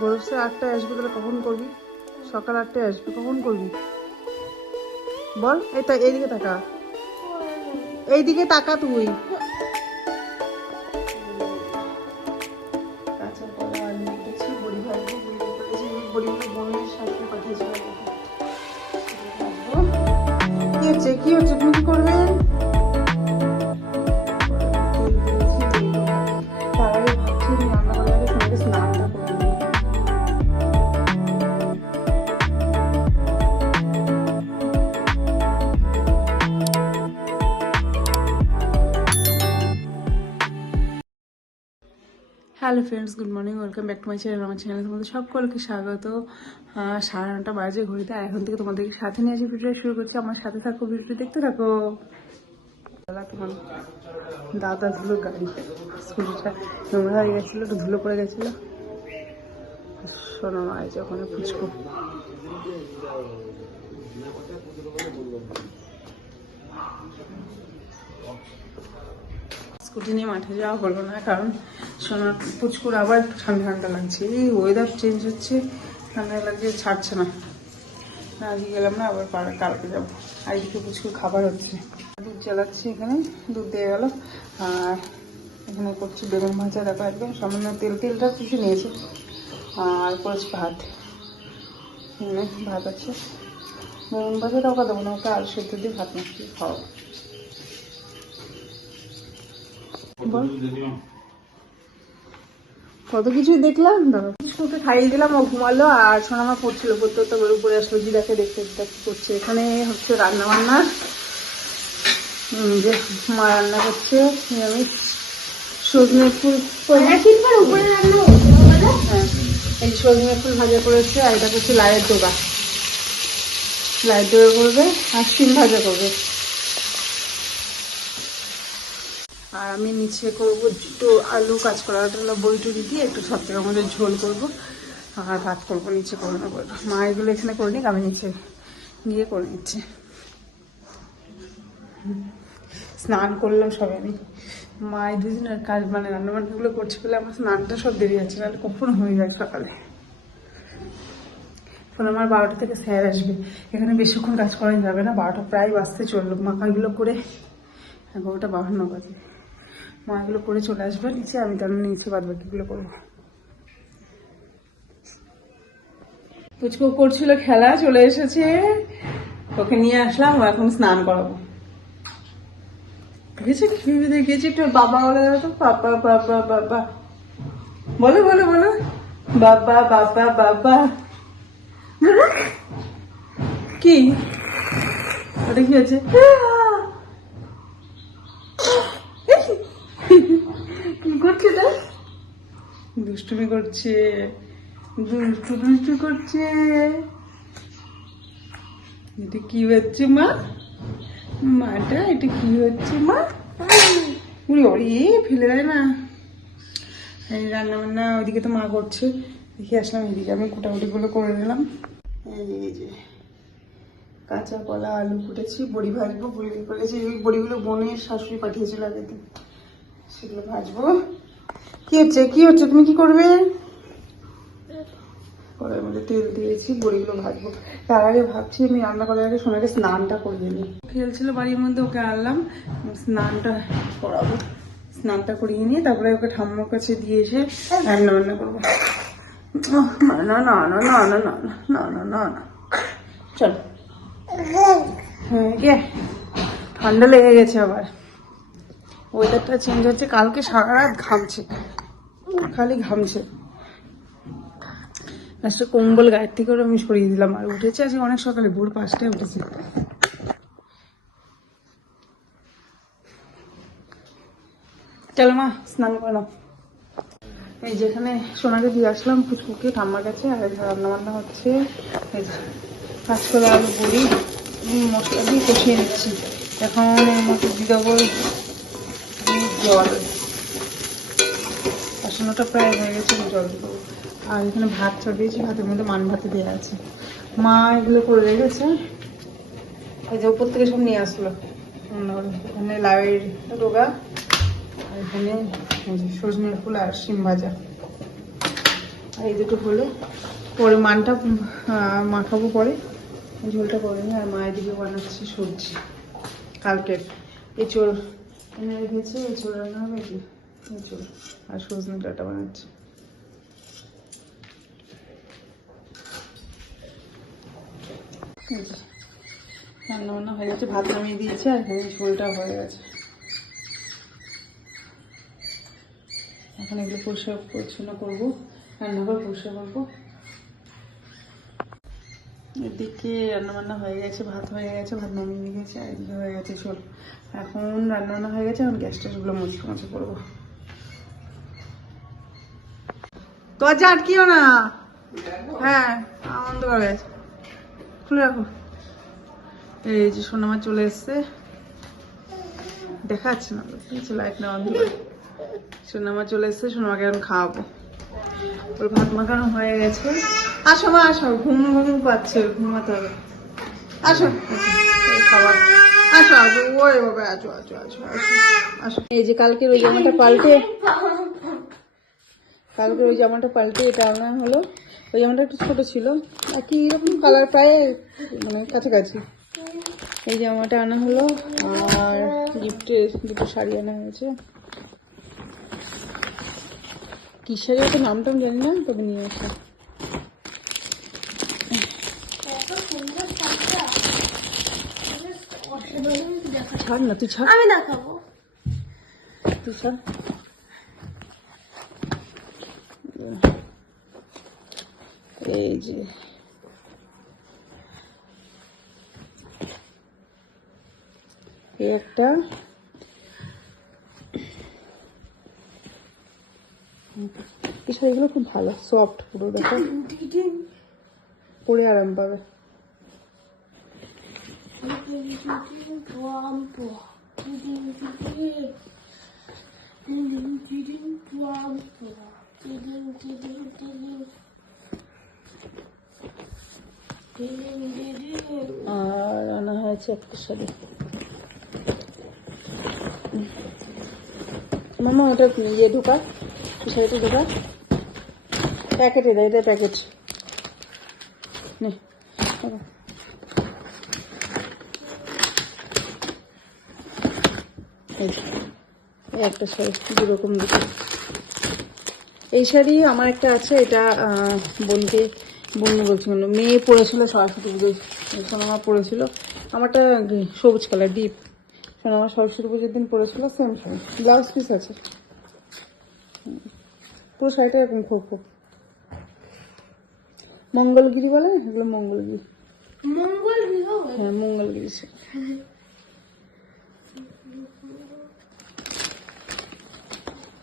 বরফ আটটায় আসবি তাহলে কখন করবি? সকাল আটটায় আসবি কখন করবি? বল এই এটা এইদিকে তাকা। এইদিকে তাকা তুই। কি হচ্ছে তুমি কি করবে? Hello friends, good morning, welcome back to my channel. আমার চ্যানেলে তোমাদের সকলকে স্বাগত। সাড়ে নটা বাজে ঘড়িতে এখন থেকে তোমাদেরকে সাথে নিয়ে আসি ভিডিও শুরু করছি। আমার সাথে থাকো, ভিডিওটি দেখতে থাকো। তোমার দাদা ধুলো গাড়ি স্কুটিটা নোংরা হয়ে গেছিল, একটু ধুলো পড়ে গেছিল। শোনো মা ওখানে ফুচকো। স্কুটি নিয়ে মাঠে যাওয়া হলো না, কারণ সোনার পুচকুর আবার ঠান্ডা ঠান্ডা লাগছে। এই ওয়েদার চেঞ্জ হচ্ছে, ঠান্ডা লাগছে, ছাড়ছে না। আজকে গেলাম না, আবার কালকে যাব। এদিকে পুচকুর খাবার হচ্ছে। দুধ জ্বালাচ্ছি এখানে, দুধ দিয়ে গেল। আর এখানে করছি বেগুন ভাজা, দেখো একদম সামান্য তেল, তেলটা কিছু নিয়েছি। আর করেছি ভাত। ভাত আছে। বেগুন ভাজাটা ওকে দেবো না ওকে আলু সেদ্ধ দিয়ে ভাত খাওয়াবো। বল কত কিছুই দেখলাম স্কুলকে খাইয়ে দিলাম ও ঘুমালো আর সোনামা পড়ছিল পড়তে পড়তে ওর উপরে আসলো জিরাকে দেখতে দেখতে করছে। এখানে হচ্ছে রান্না বান্না যে মা রান্না করছে নিরামিষ। সজনে ফুল হ্যাঁ এই সজনে ফুল ভাজা করেছে আর এটা করছে লাইয়ের ডোবা লাইয়ের ডোবা করবে আর সিম ভাজা করবে। আর আমি নিচে করব একটু আলু কাঁচকলা টালা বড়ি টড়ি দিয়ে একটু থেকে আমাদের ঝোল করব। আর ভাত করব, নিচে করে নেব মা এগুলো এখানে করে নিক, আমি নিচে গিয়ে করে নিচ্ছি। স্নান করলাম সবে আমি মা এই দুদিনের কাজ মানে রান্নাবান্নাগুলো করছে বলে আমার স্নানটা সব দেরি যাচ্ছে নাহলে কখন হয়ে যায় সকালে। এখন আমার বারোটা থেকে স্যার আসবে। এখানে বেশিক্ষণ কাজ করা যাবে না, বারোটা প্রায় বাজতে চলল। মাখাগুলো করে এগারোটা বাহান্ন বাজে মা এগুলো করে চলে আসবে, নিচে আমি তার নিচে বাদ বাকিগুলো করব পুচকো করছিল খেলা, চলে এসেছে। ওকে নিয়ে আসলাম এখন স্নান করাবো। দেখেছি কি করছে রে দুষ্টুমি করছে দুষ্টু দুষ্টু করছে। এটা কি হচ্ছে, মা? মাটা, এটা কি হচ্ছে, মা? উড়ি ওড়ি ফেলে দেয় না রান্না বান্না ওইদিকে তো মা করছে। দেখে আসলাম, এদিকে আমি কুটাকুটিগুলো করে নিলাম। এই যে কাঁচা কলা, আলু ফুটেছি বড়ি ভাজবো বড়ি করেছি। ওই বড়িগুলো বোনের শাশুড়ি পাঠিয়েছিল দিন। সেগুলো ভাজবো। কি হচ্ছে কি হচ্ছে তুমি কি করবে মধ্যে তেল দিয়েছি বড়িগুলো ভাজবো তার আগে ভাবছি আমি রান্না করার আগে সোনাকে স্নানটা করিয়ে নিই খেলছিল বাড়ির মধ্যে ওকে আনলাম স্নানটা করাবো স্নানটা করিয়ে নিয়ে তারপরে ওকে ঠাম্মার কাছে দিয়ে এসে রান্না বান্না করব না না না না না না না না না না না চলো হ্যাঁ কে ঠান্ডা লেগে গেছে আবার ওয়েদারটা চেঞ্জ হচ্ছে, কালকে সারা রাত ঘামছে, খালি ঘামছে। কম্বল গায়ের থেকে আমি সরিয়ে দিলাম, আর উঠেছে আজকে অনেক সকালে, ভোর পাঁচটায় উঠেছে। চলো মা, স্নান করে এই যেখানে সোনাকে দিয়ে আসলাম, ফুচকুকে, ঠাম্মার কাছে, আর রান্না বান্না হচ্ছে। কাঁচকলা আলু বড়ি মশলা দিয়ে কষিয়ে নিচ্ছি। এখন এর উম, জল। কষানোটা প্রায় হয়ে গেছে জল দেবো। আর এখানে ভাত চড়িয়েছি ভাতের মধ্যে মান ভাতে দেওয়া আছে। মা এগুলো করে রেখেছে। এই যে উপর থেকে সব নিয়ে আসলো। এখানে লাউয়ের ডোগা আর এখানে সজনের ফুল আর শিম ভাজা। আর এই দুটো হলে। পরে মানটা মাখাবো পরে। ঝোলটা করে আর মায়ের দিকে বানাচ্ছি সবজি কালকের। এঁচোড় এনে রেখেছে রান্না হবে কি? আর সজনে ডাটা বানাচ্ছি। রান্না বান্না হয়ে গেছে, ভাত নামিয়ে দিয়েছি, আর এখানে ঝোলটা হয়ে গেছে। এখন এগুলো পরিষ্কার পরিচ্ছন্ন করব, রান্নাঘর পরিষ্কার করব। এদিকে রান্না বান্না হয়ে গেছে, ভাত হয়ে গেছে, ভাত নামিয়ে নিয়ে গেছে আর এদিকে হয়ে গেছে ঝোল এখন রান্না বান্না হয়ে গেছে, এখন গ্যাস ট্যাসগুলো মুছতে মুছে করব। দরজা আটকিও না। হ্যাঁ আনন্দ করে গেছে খুলে রাখো। এই যে সোনামা চলে এসছে। দেখা যাচ্ছে না লাইট না বন্ধ করে সোনামা চলে এসছে, সোনামাকে এখন খাওয়াবো। ওর ভাত মাখানো হয়ে গেছে। আসো মা, আসো, ঘুম ঘুম পাচ্ছে, ঘুমাতে হবে। আসো খাবার। আসো আসো আসো আসো আসো এই যে কালকের ওই জামাটা পাল্টে, কালকে ওই জামাটা পাল্টে, এটা আনা হলো। ওই জামাটা একটু ছোট ছিল। একই রকম কালার প্রায় মানে কাছাকাছি। এই জামাটা আনা হলো। আর গিফটে দুটো শাড়ি আনা হয়েছে। কি শাড়ি ওটা নাম টাম জানি না তবে নিয়ে আসা। ছাড় না তুই ছাড়। আমি দেখাবো। তুই ছাড়। এই যে। একটা। এই শাড়িগুলো খুব ভালো সফট পুরো দেখো। পরে আরাম পাবে। আর আনা হয়েছে একটা শাড়ি। মামা, ওটা ইয়ে ঢোকা এই শাড়িটা ঢোকা প্যাকেটে দেয় এটা প্যাকেট। নে একটা শাড়ি দুরকম দুটো। এই শাড়ি আমার একটা আছে, এটা বোনকে বোন বলছি মানে মেয়ে পরেছিল সরস্বতী পুজোয়। সোনামা পরেছিল আমারটা সবুজ কালার, ডিপ। সোনামা সরস্বতী পুজোর দিন পরেছিল সেম শাড়ি। ব্লাউজ পিস আছে। পুরো শাড়িটা এরকম খোপ খোপ মঙ্গলগিরি বলে? এগুলো মঙ্গলগিরি। মঙ্গল হ্যাঁ মঙ্গলগিরি।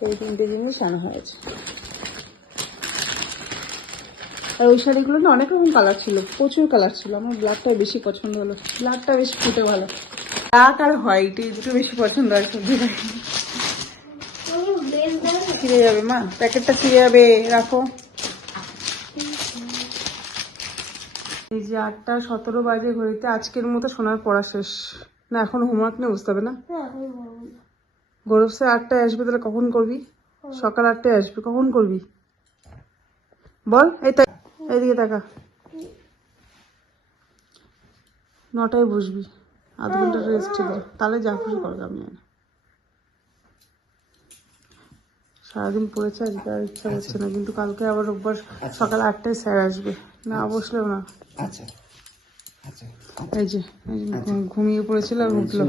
এই তিনটে জিনিস আনা হয়েছে। আর ওই শাড়িগুলো না অনেক রকম কালার ছিল প্রচুর কালার ছিল। আমার ব্ল্যাকটা বেশি পছন্দ হলো। ব্ল্যাকটা বেশি ফুটে ভালো। ব্ল্যাক আর হোয়াইট এই দুটো বেশি পছন্দ হয়। সবজি ছিঁড়ে যাবে মা। প্যাকেটটা ছিঁড়ে যাবে রাখো। এই যে আটটা সতেরো বাজে ঘড়িতে আজকের মতো সোনার পড়া শেষ। না এখন হোমওয়ার্ক নিয়ে বুঝতে হবে না? গৌরব স্যার আটটায় আসবে তাহলে কখন করবি? সকাল আটটায় আসবে কখন করবি? বল এই তাই এইদিকে তাকা। নটায় বসবি। আধ ঘণ্টা রেস্ট তাহলে যা খুশি করবে আমি আর। সারাদিন পড়েছে আজকে আর ইচ্ছা করছে না কিন্তু কালকে আবার রোববার সকাল আটটায় স্যার আসবে। না বসলেও না। আচ্ছা। আচ্ছা। এই যে ঘুমিয়ে পড়েছিল আর উঠল।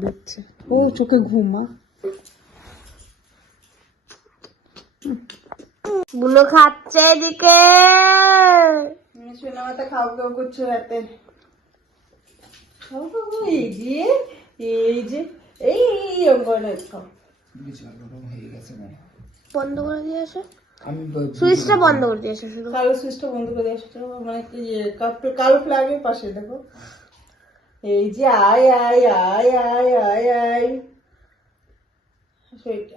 দেখছে। ও চোখে ঘুমা বুলো খাচ্ছে এদিকে। সোনা মাথা খাও খাও করছ রাতে। এই যে এই যে এই হয়ে গেছে বন্ধ করে দিয়ে আসো। আমি সুইচটা বন্ধ করে দিয়ে আসো শুধু। কালো সুইচটা বন্ধ করে মানে কি কালো ফ্ল্যাগের পাশে দেখো। এই যে আয় আয় আয় আয় আয় আয়।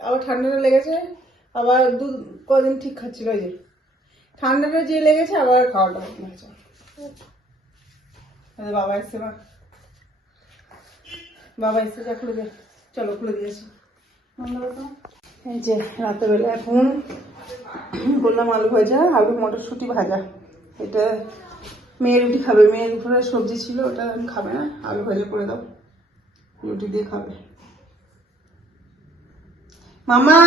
আবার ঠান্ডাটা লেগেছে আবার দু কদিন ঠিক খাচ্ছিল ওই যে। ঠান্ডাটা যে লেগেছে আবার খাওয়াটা বাবা এসছে মা। বাবা এসছে যা খুলে দে। চলো খুলে দিয়েছি এই যে, রাতেরবেলা এখন বললাম আলু ভাজা, আলু মটরশুঁটি ভাজা। এটা মেয়ে রুটি খাবে। মেয়ের উপরে সবজি ছিল, ওটা খাবে না। আলু ভাজা করে দাও। রুটি দিয়ে খাবে। মামা!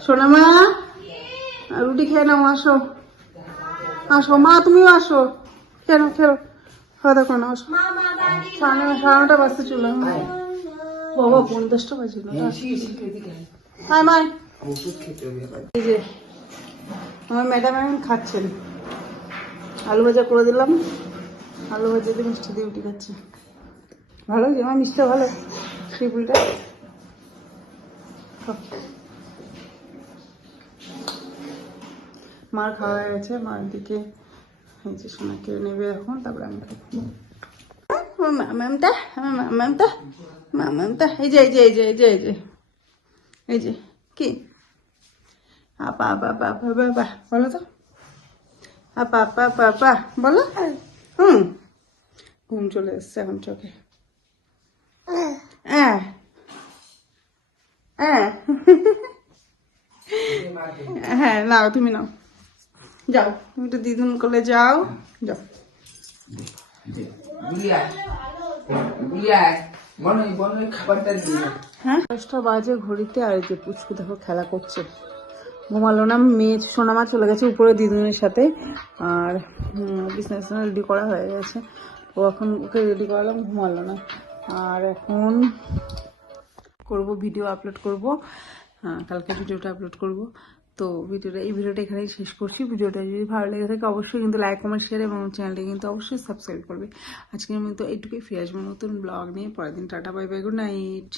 সোনা মা! রুটি খেয়ে নাও, আসো। আসো মা, তুমিও আসো। কেন খেলো খাওয়া দাওয়া করে নাও আসো সাড়ে সাড়ে বাজতে চলে বাবা পঞ্চাশটা বাজে না হাই মাই। ওষুধ খেতে হবে এবার। এই যে আমার ম্যাডাম এখন খাচ্ছেন। আলু ভাজা করে দিলাম। আলু ভাজা দিয়ে মিষ্টি দিয়ে রুটি খাচ্ছে। ভালো যে আমার মিষ্টি ভালো। শিপুলটা মার খাওয়া হয়ে গেছে মার দিকে এই যে সোনা কেড়ে নেবে এখন তারপরে আমি খাব এই যে এই যে এই যে এই যে এই যে এই যে কি আপা আপা আপা আপা আপা আপা বলো তো আপা আপা আপা আপা বলো হুম ঘুম চলে এসছে এখন চোখে হ্যাঁ হ্যাঁ হ্যাঁ নাও তুমি নাও যাও তুমি তো দিদুন যাও যাও। হ্যাঁ? দশটা বাজে ঘড়িতে আর যে পুচকু দেখো খেলা করছে। ঘুমালো না মেয়ে সোনামা চলে গেছে উপরে দিদুনের সাথে। আর বিজনেস রেডি করা হয়ে গেছে। ও এখন ওকে রেডি করালাম ঘুমালো না। আর এখন করব ভিডিও আপলোড করব। হ্যাঁ কালকে ভিডিওটা আপলোড করব। তো ভিডিওটা, এই ভিডিওটা এখানেই শেষ করছি। ভিডিওটা যদি ভালো লেগে থাকে, অবশ্যই কিন্তু লাইক কমেন্ট শেয়ার এবং চ্যানেলটা কিন্তু অবশ্যই সাবস্ক্রাইব করবে। আজকের মতো এইটুকুই, ফিরে আসব নতুন ব্লগ নিয়ে। পরের দিন tata bye bye good night